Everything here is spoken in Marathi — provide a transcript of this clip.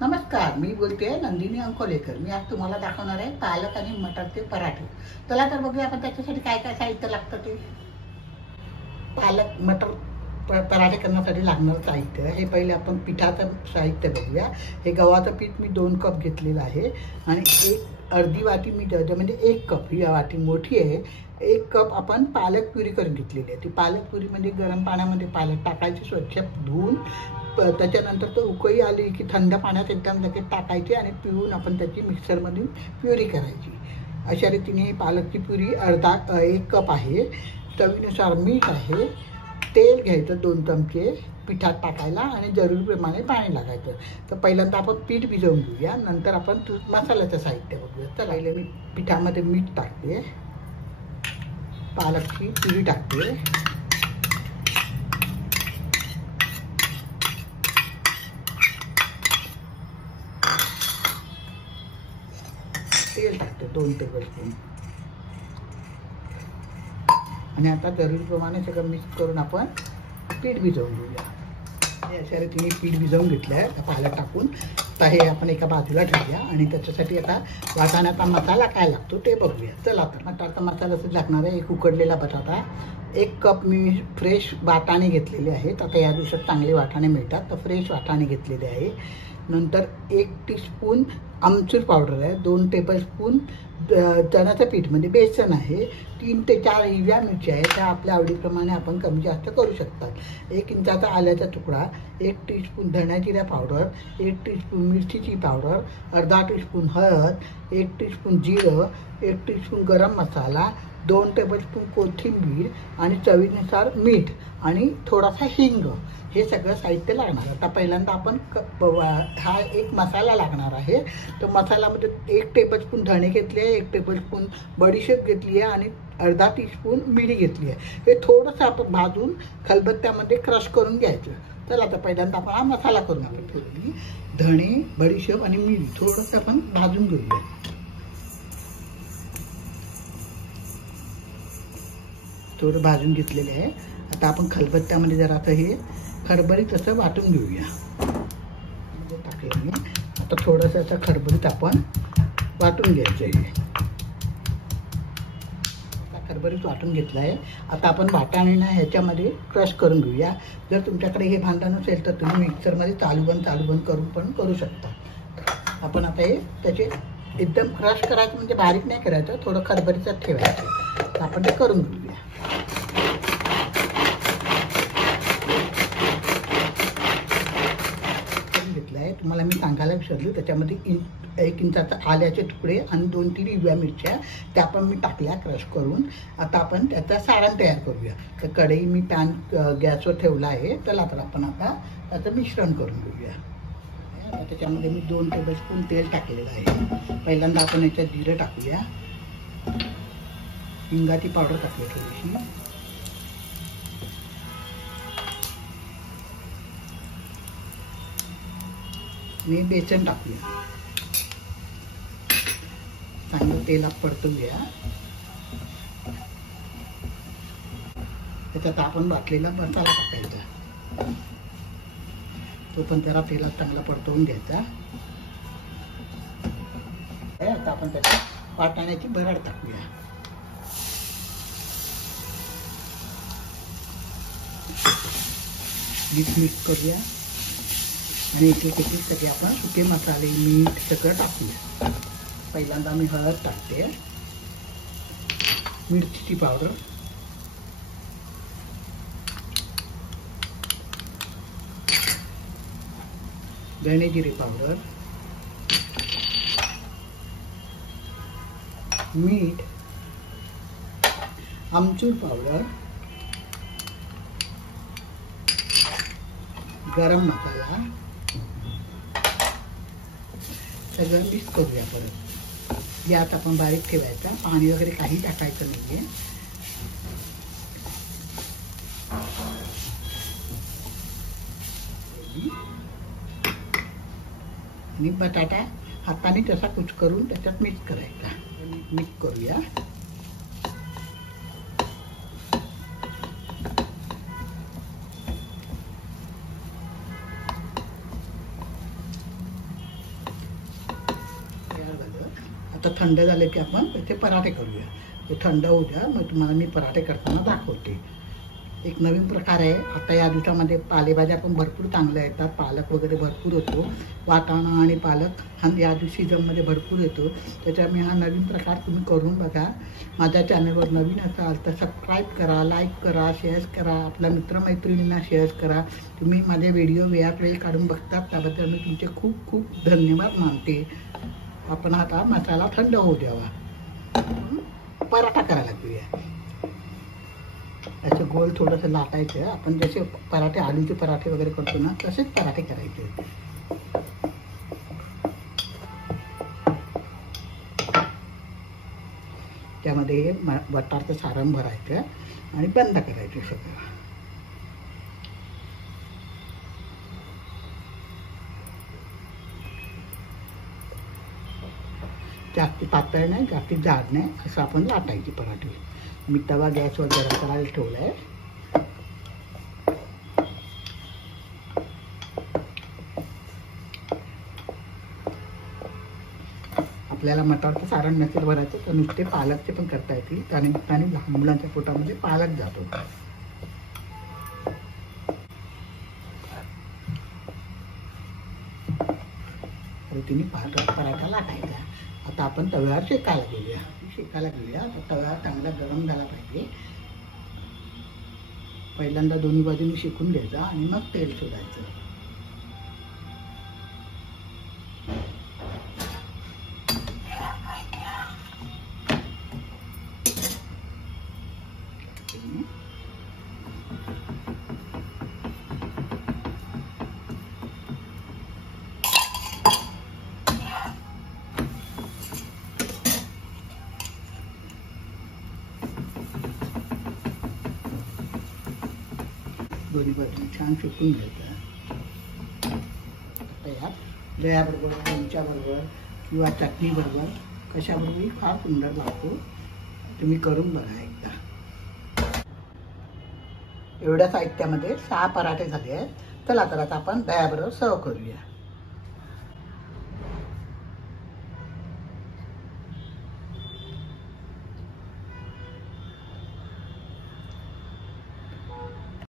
नमस्कार, मी बोलते नंदिनी अंकोलेकर। मी आज तुम्हाला दाखवणार आहे पालक आणि मटरचे पराठे। चला तर बघूया आपण त्याच्यासाठी काय काय साहित्य लागतं ते। पालक मटर पराठे करण्यासाठी लागणारं साहित्य हे पहिले आपण पिठाचं साहित्य बघूया। हे गव्हाचं पीठ मी 2 कप घेतलेलं आहे आणि अर्धी वाटी मी म्हणजे 1 कप, ही वाटी मोठी आहे, 1 कप आपण पालक प्युरी करून घेतलेली आहे। ती पालक प्युरी म्हणजे गरम पाण्यामध्ये पालक टाकायची, स्वच्छ धुवून त्याच्यानंतर तो उकळी आली की थंड पाण्यात एकदम लगेच टाकायची आणि पिळून आपण त्याची मिक्सरमध्ये प्युरी करायची। अशा रीतीने पालकची प्युरी 1 कप आहे। चवीनुसार मीठ आहे, तेल घ्यायचं 2 चमचे पिठात टाकायला आणि जरुरीप्रमाणे पाणी लागायचं। तर पहिल्यांदा आपण पीठ भिजवून घेऊया, नंतर आपण मसाल्याचं साहित्य बघूया। तर पहिले मी पिठामध्ये मीठ टाकते, पालकची प्युरी टाकते, तेल टाकते 2 टेबलस्पून आणि आता जरुरीप्रमाणे सगळं मिक्स करून आपण पीठ भिजवून घेऊया। अशा रीतीने पीठ भिजवून घेतलं आहे पालक टाकून। तर हे आपण एका बाजूला ठेवूया आणि त्याच्यासाठी आता वाटाण्याचा मसाला काय लागतो ते बघूया। चला तर मटारचा मसाला असं लागणार आहे। 1 उकडलेला बटाटा, 1 कप मी फ्रेश वाटाणे घेतलेले आहेत। आता या दिवसात चांगले वाटाणे मिळतात, तर फ्रेश वाटाणे घेतलेले आहे। नंतर 1 टीस्पून आमचूर पावडर आहे, 2 टेबलस्पून चण्याचं पीठ म्हणजे बेसन आहे, 3 ते 4 हिरव्या मिरच्या आहेत, त्या आपल्या आवडीप्रमाणे आपण कमी जास्त करू शकतात। 1 इंचाचा आल्याचा तुकडा, 1 टीस्पून धण्या जिरा पावडर, 1 टीस्पून मिरचीची पावडर, अर्धा टीस्पून हळद, 1 टीस्पून जिरं, 1 टीस्पून गरम मसाला, 2 टेबलस्पून कोथिंबीर आणि चवीनुसार मीठ आणि थोडासा हिंग, हे सगळं साहित्य लागणार। आता पहिल्यांदा आपण हा एक मसाला लागणार आहे। तो मसाल्यामध्ये 1 टेबलस्पून धणे घेतले आहे, 1 टेबलस्पून बडीशेप घेतली आहे आणि अर्धा टीस्पून मिरी घेतली आहे। हे थोडंसं आपण भाजून खलबत्त्यामध्ये क्रश करून घ्यायचं। चला आता पहिल्यांदा आपण हा मसाला करून घेऊ। धणे, बडीशेप आणि मिरी थोडंसं आपण भाजून घेऊया। थोडं भाजून घेतलेलं आहे। आता आपण खलबत्त्यामध्ये जरा आता हे खरबरीत असं वाटून घेऊया। टाकलं मी, आता थोडंसं असं खरबरीत आपण वाटून घ्यायचं आहे। खरबरीत वाटून घेतलं आहे। आता आपण वाटाणे ह्याच्यामध्ये क्रश करून घेऊया। जर तुमच्याकडे हे भांडं नसेल तर तुम्ही मिक्सरमध्ये चालू बंद करून पण करू शकता। आपण आता हे त्याचे एकदम क्रश करायचं म्हणजे बारीक नाही करायचं, थोडं खरबरीतच ठेवायचं। तर आपण ते करून घेऊया। तुम्हाला मी सांगायला विसरलो, त्याच्यामध्ये 1 इंचाचा आल्याचे तुकडे आणि 2-3 हिरव्या मिरच्या त्या पण मी टाकल्या क्रश करून। आता आपण त्याचा सारण तयार करूया। तर कढई मी पॅन गॅसवर ठेवला आहे। चला तर आपण आता त्याचं मिश्रण करून घेऊया। त्याच्यामध्ये मी 2 टेबलस्पून तेल टाकलेलं आहे। पहिल्यांदा आपण याच्यात जिरं टाकूया, हिंगाची पावडर टाकूया थोडीशी, मी बेसन टाकूया, चांगलं तेलात परतून घ्या। त्याच्यात आपण वाटलेला मसाला टाकायचा, तो पण जरा तेलात चांगला परतवून घ्यायचा। आता आपण त्याच्यात वाटाण्याची भरड टाकूया, मिक्स करूया आणि एक सगळे आपण सुके मसाले, मीठ सगळं टाकूया। पहिल्यांदा मी हळद टाकते, मिरचीची पावडर, धणे जिरे पावडर, मीठ, आमचूर पावडर, गरम मसाला, सगळं मिक्स करूया। परत गॅस आपण बारीक ठेवायचा, पाणी वगैरे काही टाकायचं नाहीये। आणि बटाटा हाताने तसा कुच करून त्याच्यात मिक्स करायचा। मिक्स करूया। आता थंड झाले की आपण त्याचे पराठे करूया. ते थंड होऊ द्या, मग तुम्हाला मी पराठे करताना दाखवते. एक नवीन प्रकार आहे. आता या दिवसामध्ये पालेभाज्या पण भरपूर चांगल्या येतात. पालक वगैरे भरपूर होतो. वाटाणा आणि पालक हा या सीझनमध्ये भरपूर येतो. त्याच्यामुळे हा नवीन प्रकार तुम्ही करून बघा. माझ्या चॅनलवर नवीन असाल तर सबस्क्राईब करा, लाईक करा, शेअर करा, आपल्या मित्रमैत्रिणींना शेअर करा. तुम्ही माझे व्हिडिओ वेळात वेळ काढून बघतात त्याबद्दल मी तुमचे खूप खूप धन्यवाद मानते. आपण आता मसाला थंड होऊ द्यावा. पराठा करायला घेऊया. त्याचं गोल थोडंसं लाटायचं. आपण जसे पराठे, आलूचे पराठे वगैरे करतो ना, तसेच पराठे करायचे. त्यामध्ये बटाट्याचं सारण भरायचं आणि बंद करायचं सगळं. जास्ती पातळ नाही, जास्ती जाड नाही, असं आपण लाटायची पराठे. मी तवा गॅसवर गरम करायला ठेवला आहे. आपल्याला मटारचं सारण नसेल भरायचं तर नुसते पालकचे पण करता येतील. त्यानिमित्ताने लहान मुलांच्या पोटामध्ये पालक जातो. तिने पराठा लाटायचा. आता आपण तव्यावर शेकायला घेऊया. आता तवा चांगला गरम झाला पाहिजे. पहिल्यांदा दोन्ही बाजूनी शेकून घ्यायचा आणि मग तेल सोडायचं. दोन्ही बाजूने छान शेकून घ्यायचं. आता यात दह्याबरोबर, लोणच्याबरोबर किंवा चटणीबरोबर कशाबरोबरही फार सुंदर लागतो. तुम्ही करून बघा एकदा. एवढ्या साहित्यामध्ये 6 पराठे झाले आहेत. चला तर आता आपण दह्याबरोबर सर्व करूया.